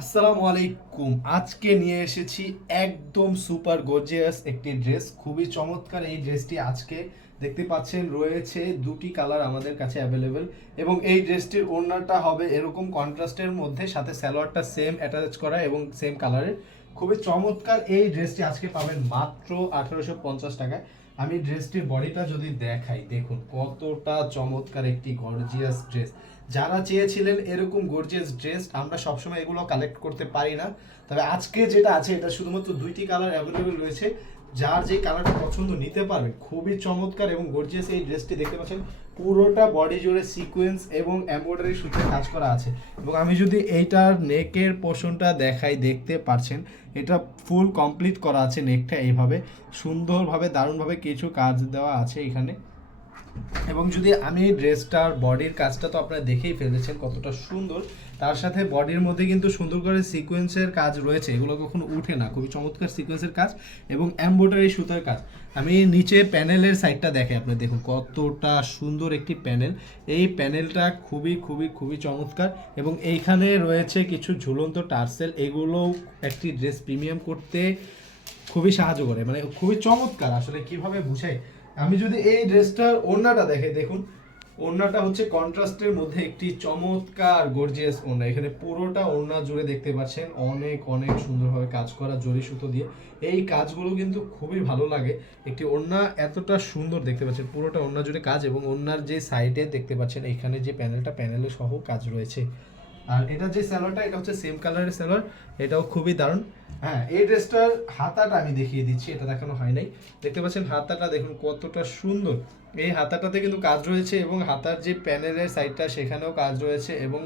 আসসালামু আলাইকুম। আজকে নিয়ে এসেছি একদম সুপার গর্জিয়াস একটি ড্রেস, খুবই চমৎকার। এই ড্রেসটি আজকে দেখতে পাচ্ছেন রয়েছে দুটি কালার আমাদের কাছে অ্যাভেলেবেল, এবং এই ড্রেসটির ওড়নাটা হবে এরকম কন্ট্রাস্টের মধ্যে, সাথে সালোয়ারটা সেম অ্যাটাচ করা এবং সেম কালারের। খুবই চমৎকার এই ড্রেসটি আজকে পাবেন মাত্র 1850 টাকায়। আমি ড্রেসটির বডিটা যদি দেখাই, দেখুন কতটা চমৎকার একটি গর্জিয়াস ড্রেস। যারা চেয়েছিলেন এরকম গর্জিয়াস ড্রেস, আমরা সবসময় এগুলো কালেক্ট করতে পারি না, তবে আজকে যেটা আছে এটা শুধুমাত্র দুইটি কালার অ্যাভেলেবেল রয়েছে। যার যে কালারটা পছন্দ নিতে পারবে। খুবই চমৎকার এবং গর্জিয়াস এই ড্রেসটি দেখতে পাচ্ছেন, পুরোটা বডি জুড়ে সিকোয়েন্স এবং এমব্রয়ডারি সুতোর কাজ করা আছে। এবং আমি যদি এইটার নেকের পোর্শনটা দেখাই, দেখতে পাচ্ছেন এটা ফুল কমপ্লিট করা আছে। নেকটা এইভাবে সুন্দরভাবে দারুণভাবে কিছু কাজ দেওয়া আছে এখানে। এবং যদি আমি ড্রেসটার বডির কাজটা তো আপনারা দেখেই ফেলেছেন কতটা সুন্দর, তার সাথে বডির মধ্যে কিন্তু সুন্দর করে সিকোয়েন্সের কাজ রয়েছে, এগুলো কখনো উঠে না। খুবই চমৎকার সিকোয়েন্সের কাজ এবং এমব্রয়ডারি সুতার কাজ। আমি নিচে প্যানেলের সাইডটা দেখে আপনি দেখুন কতটা সুন্দর একটি প্যানেল। এই প্যানেলটা খুবই খুবই খুবই চমৎকার, এবং এইখানে রয়েছে কিছু ঝুলন্ত টার্সেল, এগুলো একটি ড্রেস প্রিমিয়াম করতে খুবই সাহায্য করে, মানে খুবই চমৎকার। আসলে কিভাবে বুঝাই, আমি যদি এই ড্রেসটার ওড়নাটা দেখে, দেখুন ওড়নাটা হচ্ছে কন্ট্রাস্টের মধ্যে একটি চমৎকার গর্জিয়াস ওড়না। এখানে পুরোটা ওড়না জুড়ে দেখতে পাচ্ছেন অনেক অনেক সুন্দরভাবে কাজ করা জরি সুতো দিয়ে। এই কাজগুলো কিন্তু খুবই ভালো লাগে। একটি ওড়না এতটা সুন্দর দেখতে পাচ্ছেন, পুরোটা ওড়না জুড়ে কাজ, এবং ওড়নার যে সাইডে দেখতে পাচ্ছেন এখানে যে প্যানেলটা, প্যানেলে সহ কাজ রয়েছে। আর এটা যে স্যালোয়ারটা, এটা হচ্ছে সেম কালারের স্যালোয়ার, এটাও খুবই দারুণ। হ্যাঁ, এই ড্রেসটার হাতাটা আমি দেখিয়ে দিচ্ছি, এটা দেখানো হয় নাই। দেখতে পাচ্ছেন হাতাটা দেখুন কতটা সুন্দর। এই হাতাটাতে কিন্তু কাজ রয়েছে, এবং হাতার যে প্যানেলের সাইডটা সেখানেও কাজ রয়েছে, এবং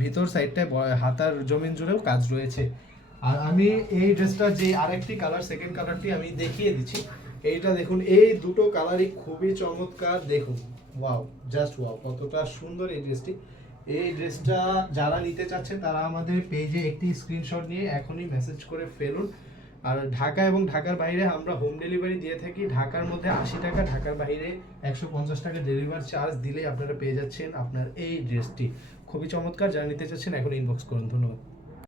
ভিতর সাইডটায় হাতার জমিন জুড়েও কাজ রয়েছে। আর আমি এই ড্রেসটার যে আরেকটি কালার, সেকেন্ড কালারটি আমি দেখিয়ে দিচ্ছি। এইটা দেখুন, এই দুটো কালারই খুবই চমৎকার। দেখুন ওয়াও, জাস্ট ওয়াও, কতটা সুন্দর এই ড্রেসটি। এই ড্রেসটা যারা নিতে চাচ্ছেন তারা আমাদের পেজে একটি স্ক্রিনশট নিয়ে এখনই মেসেজ করে ফেলুন। আর ঢাকা এবং ঢাকার বাইরে আমরা হোম ডেলিভারি দিয়ে থাকি। ঢাকার মধ্যে 80 টাকা, ঢাকার বাইরে 150 টাকা ডেলিভারি চার্জ দিলেই আপনারা পেয়ে যাচ্ছেন আপনার এই ড্রেসটি। খুবই চমৎকার, যারা নিতে চাচ্ছেন এখন ইনবক্স করুন। ধন্যবাদ।